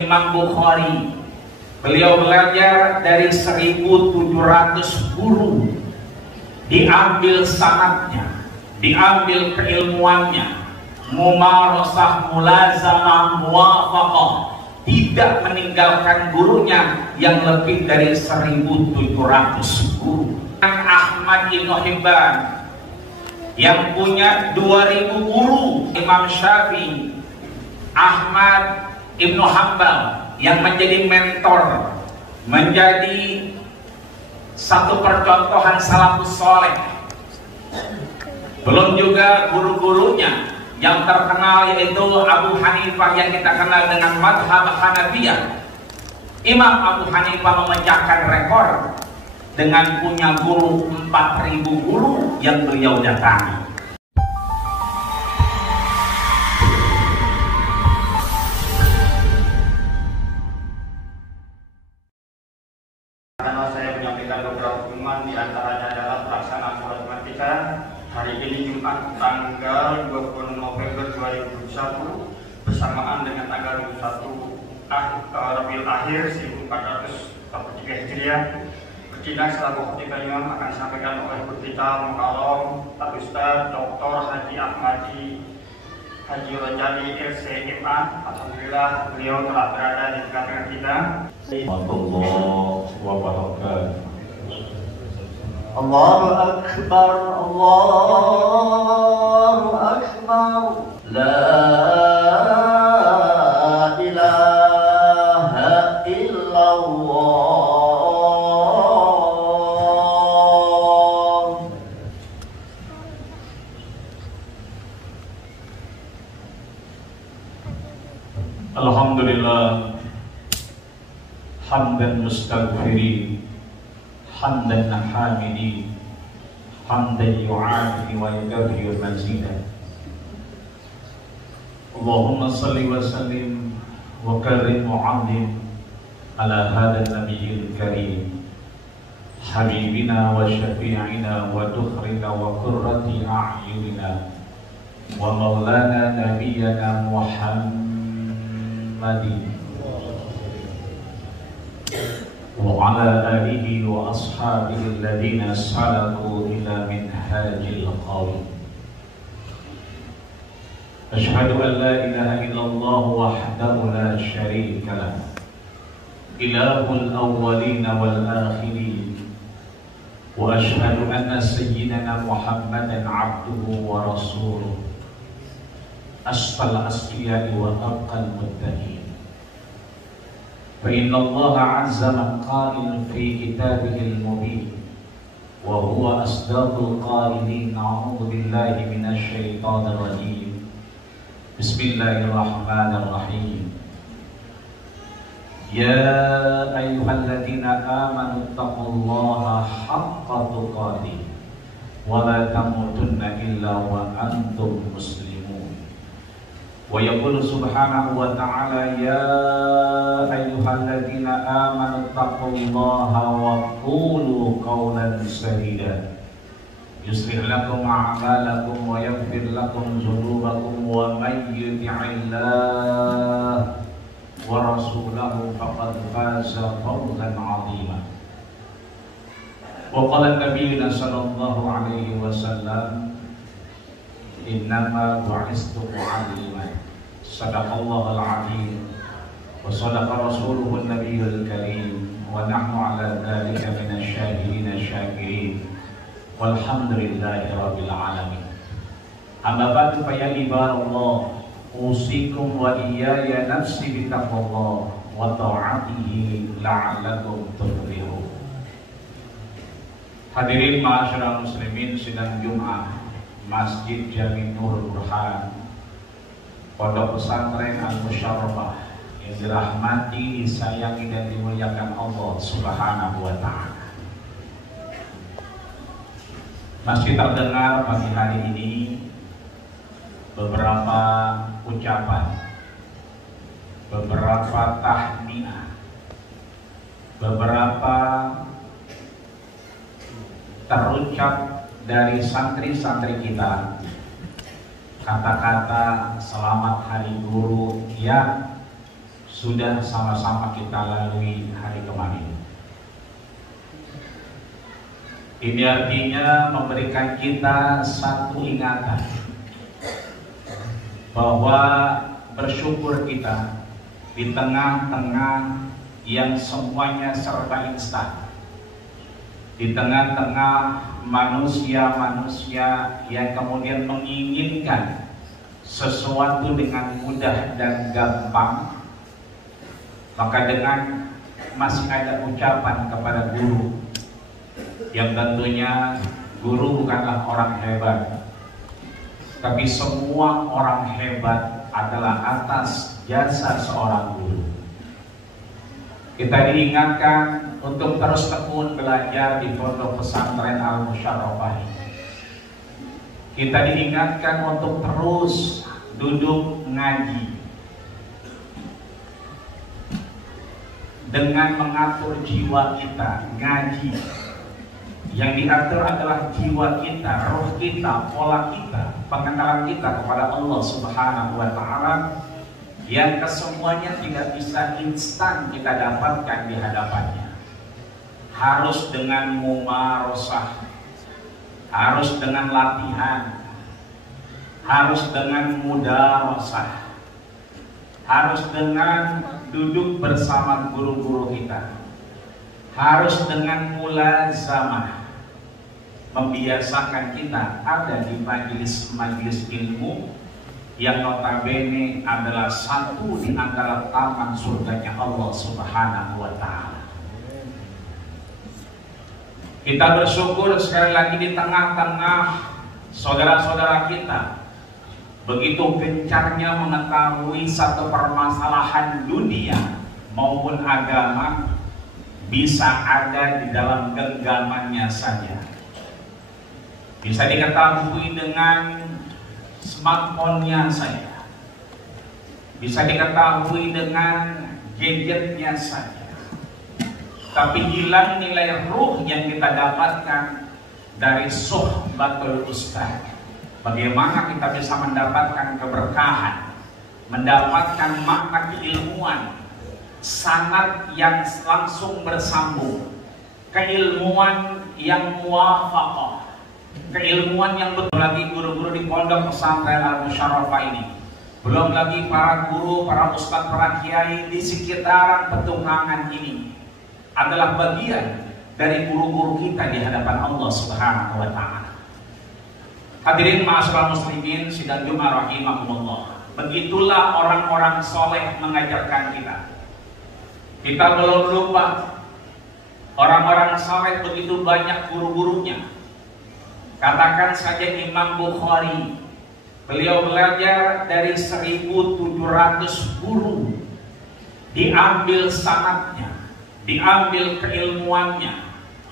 Imam Bukhari, beliau belajar dari 1.700 guru, diambil sanadnya, diambil keilmuannya, mumarasah, mulazamah, muwafaqah, tidak meninggalkan gurunya yang lebih dari 1.700 guru. Ahmad Ibn Hibban yang punya 2.000 guru, Imam Syafi'i, Ahmad Ibn Hanbal yang menjadi mentor, menjadi satu percontohan salafus soleh. Belum juga guru-gurunya yang terkenal yaitu Abu Hanifah yang kita kenal dengan madhab Hanafiyah. Imam Abu Hanifah memecahkan rekor dengan punya guru 4.000 guru yang beliau datangi. Karena saya menyampaikan beberapa pengumuman, diantaranya adalah pelaksanaan sholat Jumat hari ini Jumat tanggal 20 November 2021 bersamaan dengan tanggal 21 Rabiul Akhir 1443 Hijriah. Bertindak selaku khotibah imam akan disampaikan oleh Guru kita Mukarram Al-Ustaz Dr. Haji Ahmadi Haji Rojali LCMA. Alhamdulillah beliau telah berada di tengah-tengah kita. Warahmatullahi wabarakatuh. Allahu Akbar, Allahu Akbar, la ilaha illallah. Alhamdulillah, hamdan mustaghfirin, hamdan hamidin, hamdan yu'afi wa yukafi mazidan. Allahumma salli wa sallim wa karim mu'adim ala hadha nabiyyil karim, habibina wa syafi'ina wa dukhrina wa qurrati a'yunina wa maulana nabiyyana Muhammadin وعلى آله وأصحابه الذين سلكوا إلى منهاج القوم. أشهد أن لا إله إلا الله وحده لا شريك له، إله الأولين والآخرين، وأشهد أن سيدنا محمدا عبده ورسوله، أشقى الأصفياء وأبقى المتقين. فإن الله عز من قائل في كتابه المبين وهو أصدق القائلين. أعوذ بالله من الشيطان الرجيم. بسم الله الرحمن الرحيم. يا أيها الذين آمنوا اتقوا الله حق تقاته ولا تموتن إلا وأنتم مسلمون. ويقول سبحانه وتعالى يا أيها الذين آمنوا اتقوا الله وقولوا قولا سديدا يصلح لكم أعمالكم ويغفر لكم ذنوبكم ومن يطع الله ورسوله فقد فاز فوزا عظيما. وقال النبي صلى الله عليه وسلم innama bu'istu mu'alliman. Sadaqallahul azim wa sadaqa rasuluhun nabiyyul karim wa nahnu ala dzalika minasy syahidin syakirin walhamdulillahi rabbil alamin. Amma ba'du fa ya ibadallah, usikum wa iyaya nafsi bitaqwallah wa ta'atihi la'allakum tuflihun. Hadirin ma'asyiral muslimin sidang Jumat Masjid Jami Nur Burhan, Pondok Pesantren Al-Musyarrafah yang dirahmati, disayangi dan dimuliakan Allah Subhanahu wa Ta'ala. Masih terdengar pagi hari ini beberapa ucapan, beberapa tahniah, beberapa terucap dari santri-santri kita, kata-kata selamat hari guru yang sudah sama-sama kita lalui hari kemarin. Ini artinya memberikan kita satu ingatan bahwa bersyukur kita di tengah-tengah yang semuanya serba instan, di tengah-tengah manusia-manusia yang kemudian menginginkan sesuatu dengan mudah dan gampang, maka dengan masih ada ucapan kepada guru, yang tentunya guru bukanlah orang hebat, tapi semua orang hebat adalah atas jasa seorang guru. Kita diingatkan untuk terus tekun belajar di Pondok Pesantren Al-Musyarrafah. Kita diingatkan untuk terus duduk ngaji dengan mengatur jiwa kita. Ngaji yang diatur adalah jiwa kita, roh kita, pola kita, pengenalan kita kepada Allah Subhanahu wa Ta'ala, yang kesemuanya tidak bisa instan kita dapatkan di hadapannya. Harus dengan mumarosah, harus dengan latihan, harus dengan mudarosah, harus dengan duduk bersama guru-guru kita, harus dengan mulazamah, membiasakan kita ada di majelis-majelis ilmu yang notabene adalah satu di antara taman surganya Allah Subhanahu wa Ta'ala. Kita bersyukur sekali lagi di tengah-tengah saudara-saudara kita begitu gencarnya mengetahui satu permasalahan dunia maupun agama bisa ada di dalam genggamannya saja. Bisa diketahui dengan smartphone-nya saja, bisa diketahui dengan gadgetnya saja. Tapi hilang nilai ruh yang kita dapatkan dari suhbatul ustaz. Bagaimana kita bisa mendapatkan keberkahan, mendapatkan makna keilmuan, sanad yang langsung bersambung, keilmuan yang muwafaqah, keilmuan yang betul. Lagi guru-guru di Pondok Pesantren Al-Musyarrafah ini, belum lagi para guru, para ustadz, para kiai di sekitaran petungangan ini adalah bagian dari guru-guru kita di hadapan Allah Subhanahu wa Ta'ala. Hadirin ma'asyiral muslimin sidang Jumat rahimahumullah. Begitulah orang-orang soleh mengajarkan kita. Kita belum lupa orang-orang soleh begitu banyak guru-gurunya. Katakan saja Imam Bukhari, beliau belajar dari 1.700 guru, diambil sanadnya, diambil keilmuannya,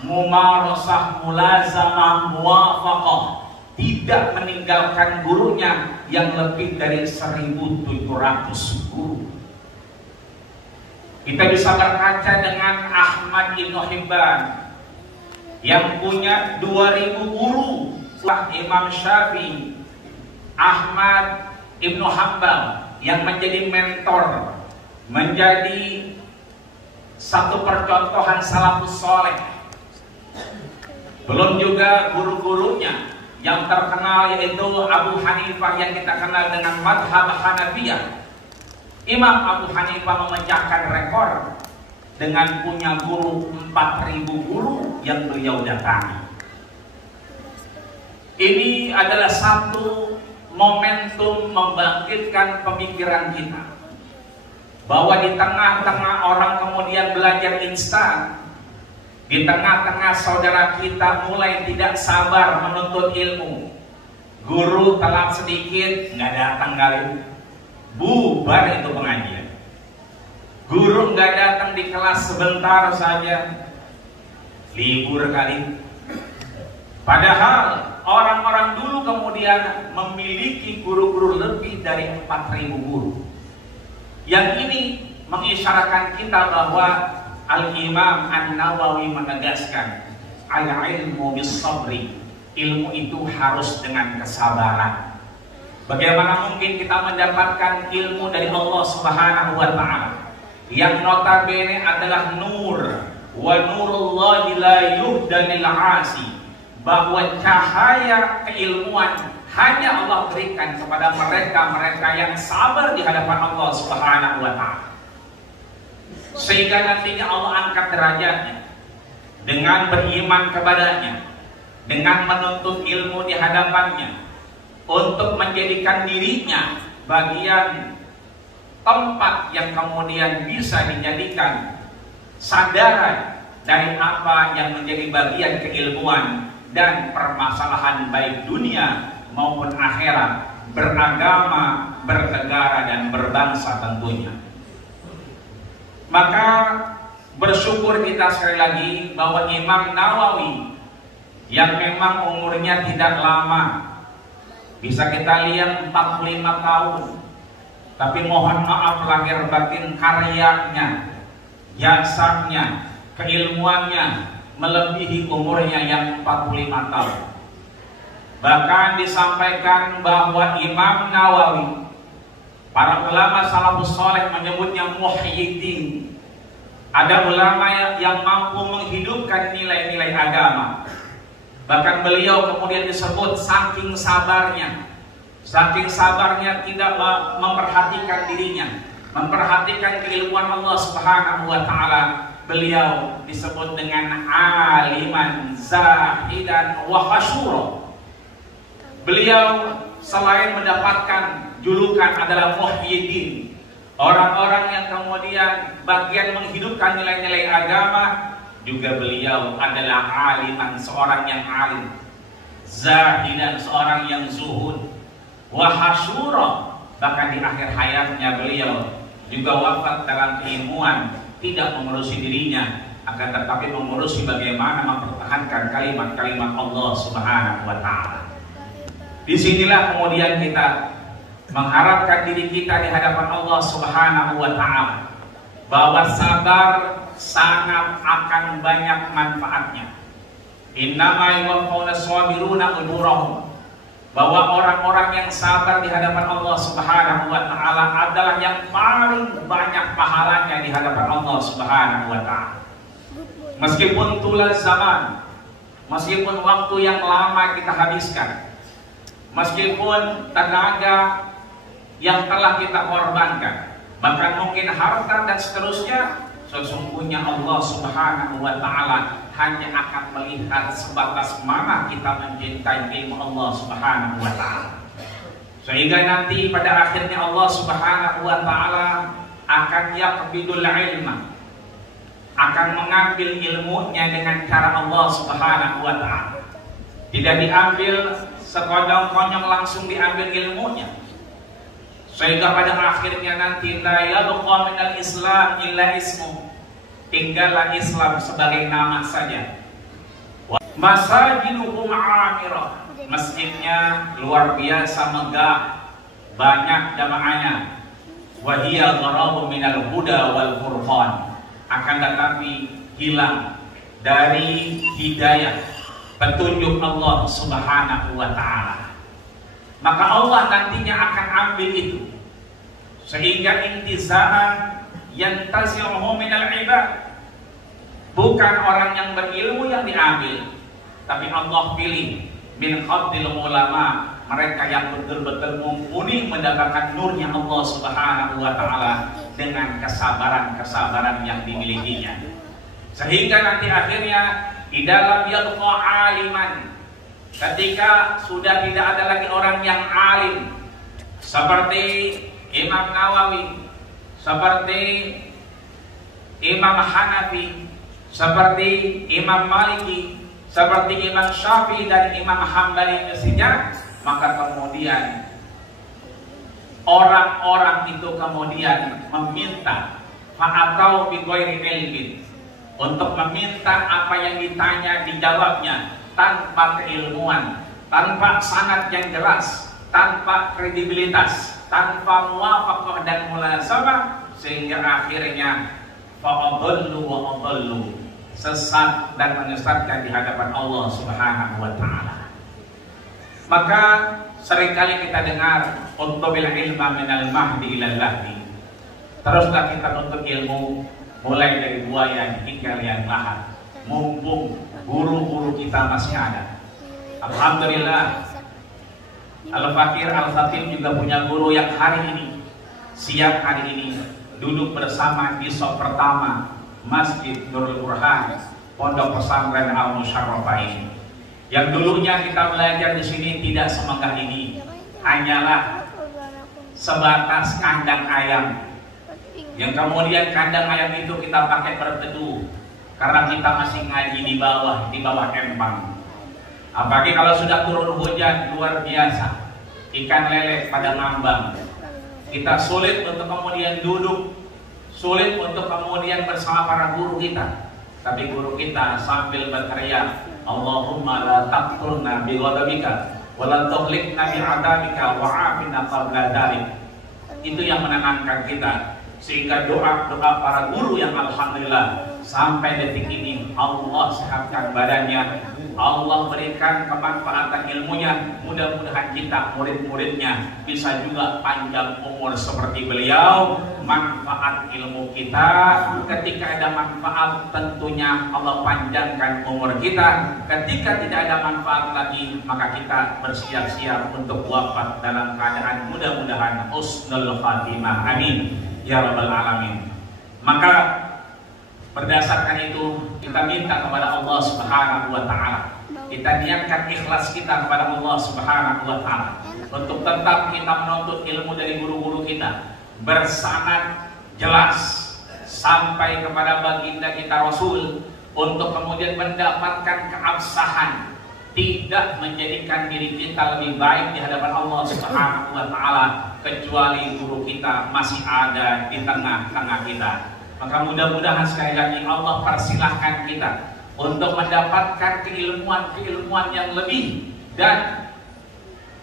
mumarasah, mulazamah, muwafaqah, tidak meninggalkan gurunya yang lebih dari 1.700 guru. Kita bisa berkaca dengan Ahmad Ibn Hibban yang punya 2.000 guru. Imam Syafi'i, Ahmad Ibn Hanbal yang menjadi mentor, menjadi satu percontohan salafus soleh. Belum juga guru-gurunya yang terkenal yaitu Abu Hanifah yang kita kenal dengan madhab Hanafiyah. Imam Abu Hanifah memecahkan rekor dengan punya guru 4.000 guru yang beliau datangi. Ini adalah satu momentum membangkitkan pemikiran kita bahwa di tengah-tengah orang kemudian belajar instan, di tengah-tengah saudara kita mulai tidak sabar menuntut ilmu, guru telat sedikit nggak datang kali, bubar itu pengajian. Guru nggak datang di kelas sebentar saja, libur kali. Padahal orang-orang dulu kemudian memiliki guru-guru lebih dari 4.000 guru. Yang ini mengisyaratkan kita bahwa Al-Imam An-Nawawi menegaskan al-ilmu bis-sabri, ilmu itu harus dengan kesabaran. Bagaimana mungkin kita mendapatkan ilmu dari Allah Subhanahu wa Ta'ala yang notabene adalah nur, wa nurullahi la yuhdanil asi, bahwa cahaya keilmuan hanya Allah berikan kepada mereka-mereka yang sabar di hadapan Allah Subhanahu wa ta'ala. Sehingga nantinya Allah angkat derajatnya dengan beriman kepadanya, dengan menuntut ilmu di hadapannya, untuk menjadikan dirinya bagian tempat yang kemudian bisa dijadikan sandaran dari apa yang menjadi bagian keilmuan dan permasalahan baik dunia maupun akhirat, beragama, bernegara dan berbangsa tentunya. Maka bersyukur kita sekali lagi bahwa Imam Nawawi yang memang umurnya tidak lama, bisa kita lihat 45 tahun, tapi mohon maaf lahir batin karyanya, jasanya, keilmuannya melebihi umurnya yang 45 tahun. Bahkan disampaikan bahwa Imam Nawawi, para ulama salafus saleh menyebutnya muhyiddin. Ada ulama yang mampu menghidupkan nilai-nilai agama. Bahkan beliau kemudian disebut saking sabarnya tidak memperhatikan dirinya, memperhatikan keilmuan Allah Subhanahu wa ta'ala. Beliau disebut dengan aliman zahidan wa khasyura. Beliau selain mendapatkan julukan adalah muhyiddin, orang-orang yang kemudian bagian menghidupkan nilai-nilai agama, juga beliau adalah aliman, seorang yang alim, zahidan, seorang yang zuhud, wa khasyura. Bahkan di akhir hayatnya beliau juga wafat dalam keilmuan, tidak mengurusi dirinya, akan tetapi mengurusi bagaimana mempertahankan kalimat-kalimat Allah Subhanahu wa ta'ala. Disinilah kemudian kita mengharapkan diri kita di hadapan Allah Subhanahu wa ta'ala, bahwa sabar sangat akan banyak manfaatnya. Innama yuwaffawna shobiruna ujurahum, bahwa orang-orang yang sabar di hadapan Allah Subhanahu wa ta'ala adalah yang paling banyak pahalanya di hadapan Allah Subhanahu wa ta'ala. Meskipun tulaz zaman, meskipun waktu yang lama kita habiskan, meskipun tenaga yang telah kita korbankan, bahkan mungkin harta dan seterusnya, sesungguhnya Allah Subhanahu wa ta'ala hanya akan melihat sebatas mana kita mencintai ilmu Allah Subhanahu wa ta'ala. Sehingga nanti pada akhirnya Allah Subhanahu wa ta'ala akan yaqbidul ilma, akan mengambil ilmunya dengan cara Allah Subhanahu wa ta'ala. Tidak diambil sekonyong-konyong langsung diambil ilmunya. Sehingga pada akhirnya nanti la yabqa minal Islam illa ismu, tinggallah Islam sebagai nama saja. Masajiduhum amirah, masjidnya luar biasa megah, banyak jamaahnya. Wa hiya gharabu minal huda wal furqan, akan tetapi hilang dari hidayah, petunjuk Allah Subhanahu wa ta'ala. Maka Allah nantinya akan ambil itu, sehingga intizaan yantazi'uhu minal ibad. Bukan orang yang berilmu yang diambil, tapi Allah pilih min khabdil ulama, mereka yang betul-betul mumpuni mendapatkan nurnya Allah Subhanahu wa ta'ala dengan kesabaran-kesabaran yang dimilikinya. Sehingga nanti akhirnya di dalam yalqa aliman, ketika sudah tidak ada lagi orang yang alim seperti Imam Nawawi, seperti Imam Hanafi, seperti Imam Maliki, seperti Imam Syafi'i dan Imam Hambali saja, maka kemudian orang-orang itu kemudian meminta fa'atau bi ghairi ilmin, untuk meminta apa yang ditanya dijawabnya tanpa keilmuan, tanpa sanad yang jelas, tanpa kredibilitas, tanpa muwafaqah dan mulazamah, sehingga akhirnya fa'adallu wa adallu, sesat dan menyesatkan di hadapan Allah Subhanahu wa ta'ala. Maka seringkali kita dengar utlubil ilma minal mahdi ilal lahdi, Teruslah kita nuntut ilmu mulai dari buaya hingga liang lahat. Mumpung guru-guru kita masih ada. Alhamdulillah, Al-Fakir Al-Khatib juga punya guru yang hari ini, siang hari ini duduk bersama di sop pertama Masjid Nurul Burhan, Pondok Pesantren Al-Musyarrafah ini. Yang dulunya kita belajar di sini tidak semegah ini, hanyalah sebatas kandang ayam. Yang kemudian kandang ayam itu kita pakai berteduh karena kita masih ngaji di bawah empang. Apalagi kalau sudah turun hujan luar biasa, ikan lele pada ngambang. Kita sulit untuk kemudian duduk, sulit untuk kemudian bersama para guru kita. Tapi guru kita sambil berteriak, Allahumma la taqtulna bi ghadabika wa la tuhlikna bi 'adabika wa 'afina qabla dzalik. Itu yang menenangkan kita, sehingga doa-doa para guru yang alhamdulillah sampai detik ini Allah sehatkan badannya, Allah berikan kemanfaatan ilmunya. Mudah-mudahan kita murid-muridnya bisa juga panjang umur seperti beliau. Manfaat ilmu kita, ketika ada manfaat tentunya Allah panjangkan umur kita. Ketika tidak ada manfaat lagi, maka kita bersiap-siap untuk wafat dalam keadaan mudah-mudahan husnul khatimah. Amin ya rabbal alamin. Maka berdasarkan itu kita minta kepada Allah Subhanahu wa taala, kita niatkan ikhlas kita kepada Allah Subhanahu wa taala untuk tetap kita menuntut ilmu dari guru-guru kita bersanad jelas sampai kepada baginda kita Rasul, untuk kemudian mendapatkan keabsahan, tidak menjadikan diri kita lebih baik di hadapan Allah Subhanahu wa taala kecuali guru kita masih ada di tengah-tengah kita. Maka mudah-mudahan sekali lagi Allah persilahkan kita untuk mendapatkan keilmuan-keilmuan yang lebih dan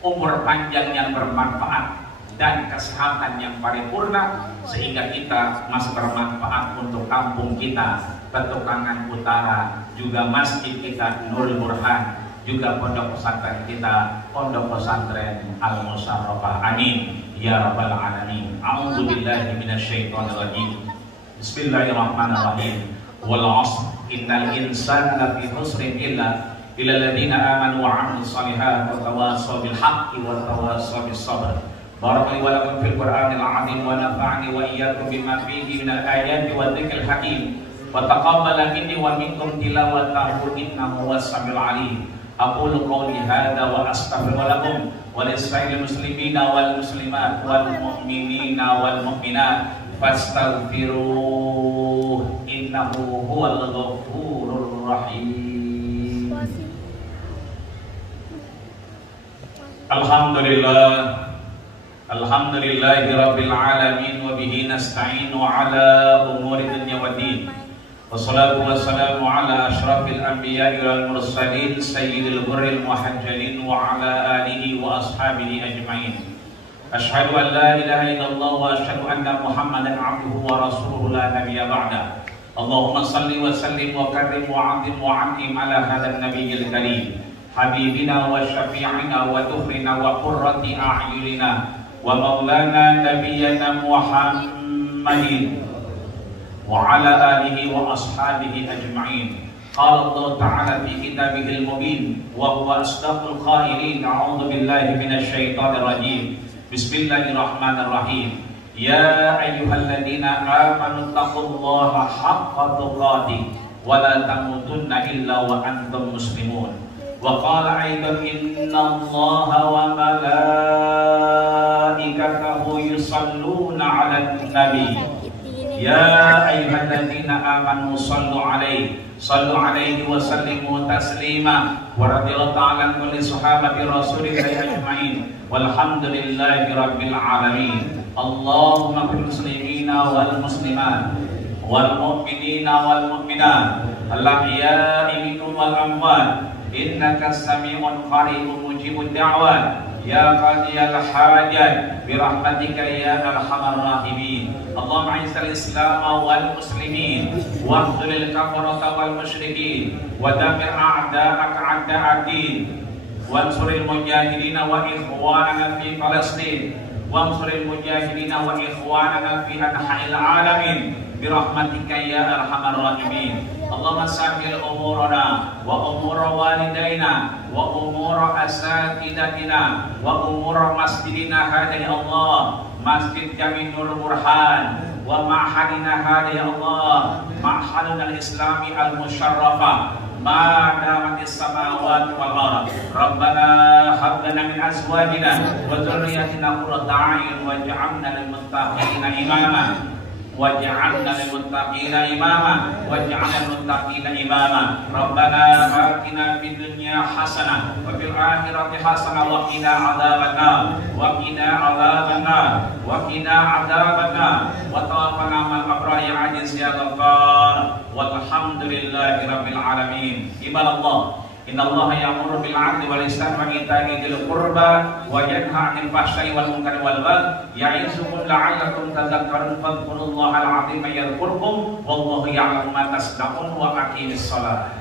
umur panjang yang bermanfaat dan kesehatan yang paripurna, sehingga kita masih bermanfaat untuk kampung kita, Petukangan Utara, juga masjid kita Nurul Burhan, juga pondok pesantren kita Pondok Pesantren Al-Musyarrafah. Amin ya rabbal alamin. A'udzubillahi minasyaitonir rajim. Bismillahirrahmanirrahim. Wal 'ashr innal insana lafi khusrin illa alladziina aamanu wa 'amilus shalihaati wa tawassaw bil haqqi wa tawassaw bis sabr. Barakallahu wa lakum fil Qur'anil 'azim wa nafa'ani wa iyyakum bima fihi minal ayati wa dzikril hakim. Wa taqabbala minni wa minkum tilawatahu innahu was-sami'ul 'alim. Aqulu qawli hadza wa astaghfiru lakum wa lisa'il muslimina wal muslimat wal mu'minina wal mu'minat fastaghfiruh innahu huwal ghafurur rahim. Alhamdulillah, alhamdulillahi rabbil alamin, wa bihi nasta'inu ala umuri dunya waddin. Wassalatu wassalamu ala asyrafil anbiya'i wal mursalin sayyidil ghurril muhajjalin wa ala alihi wa ashabihi ajma'in. Asyhadu an la ilaha illallah wa asyhadu anna Muhammadan abduhu wa rasuluhu la nabiyya ba'da. Allahumma salli wa sallim wa karrim wa 'azzim wa 'an'im ala hadzal nabiyyil karim, habibina wa syafi'ina wa dhuhrina wa qurrati a'yunina wa maulana nabiyyana Muhammadin wa ala alihi wa ashabihi ajma'in. Qala Allah ta'ala fi kitabihil mubin wa huwa asdaqul qailin. A'udzu billahi minasy syaithanir rajim. Bismillahirrahmanirrahim. Ya ayyuhalladzina amanu taqullaha haqqa tuqatih wa la tamutunna illa wa antum muslimun. Wa qala aidan innallaha wa malaikatahu yusalluna 'alan nabi. Ya ayyuhalladzina amanu sallu 'alaihi wa sallimu taslima. Wa radhiyallahu ta'ala an kulli sahabati rasulillahi ajma'in. Walhamdulillahi rabbil alamin. Allahumma fil muslimina wal muslimat wal mu'minina wal mu'minat al-ahya'i minhum wal amwat innaka sami'un qaribun mujibud da'wat. Ya qadiyal hajat birahmatika ya arhamar rahimin. Allahumma izzil islam wal muslimin wa khudhil kafarata wal musyrikin wa damir a'da'aka a'da'ad din wa ansuril mujahidin wa ikhwanana fi Palestin Wamsuril mujahidina wa ikhwanana fi anha'il alamin birahmatika ya arhamar rahimin. Allahumma sahhil umurana wa umura walidaina wa umura asatidatina wa umura masjidina hada ya Allah, Masjid Jami Nur Burhan wa ma'hadina hada ya Allah, ma'hadun al-islami al-musyarrafa ma damatis samawati wal ardh. Rabbana hab lana min azwajina wa dhurriyyatina qurrata a'yun waj'alna lil muttaqina imama waj'alna lil muttaqina imama waj'alna lil muttaqina imama. Rabbana atina fid dunya hasanah wa fil akhirati hasanah wa qina adzabannar wa qina adzabannar wa qina adzabannar wa tawaffana ma'al abrar ya aziz ya ghaffar walhamdulillahi rabbil alamin. Ibadallah, innallaha ya'muru bil 'adli wal ihsani wa ita'i dzil qurba wa yanha 'anil fahsya'i wal munkari wal baghi ya'izukum la'allakum tadhakkarun fadhkurullaha al-'azima yadhkurkum wallahu ya'lamu ma tasna'un wa aqimis shalah.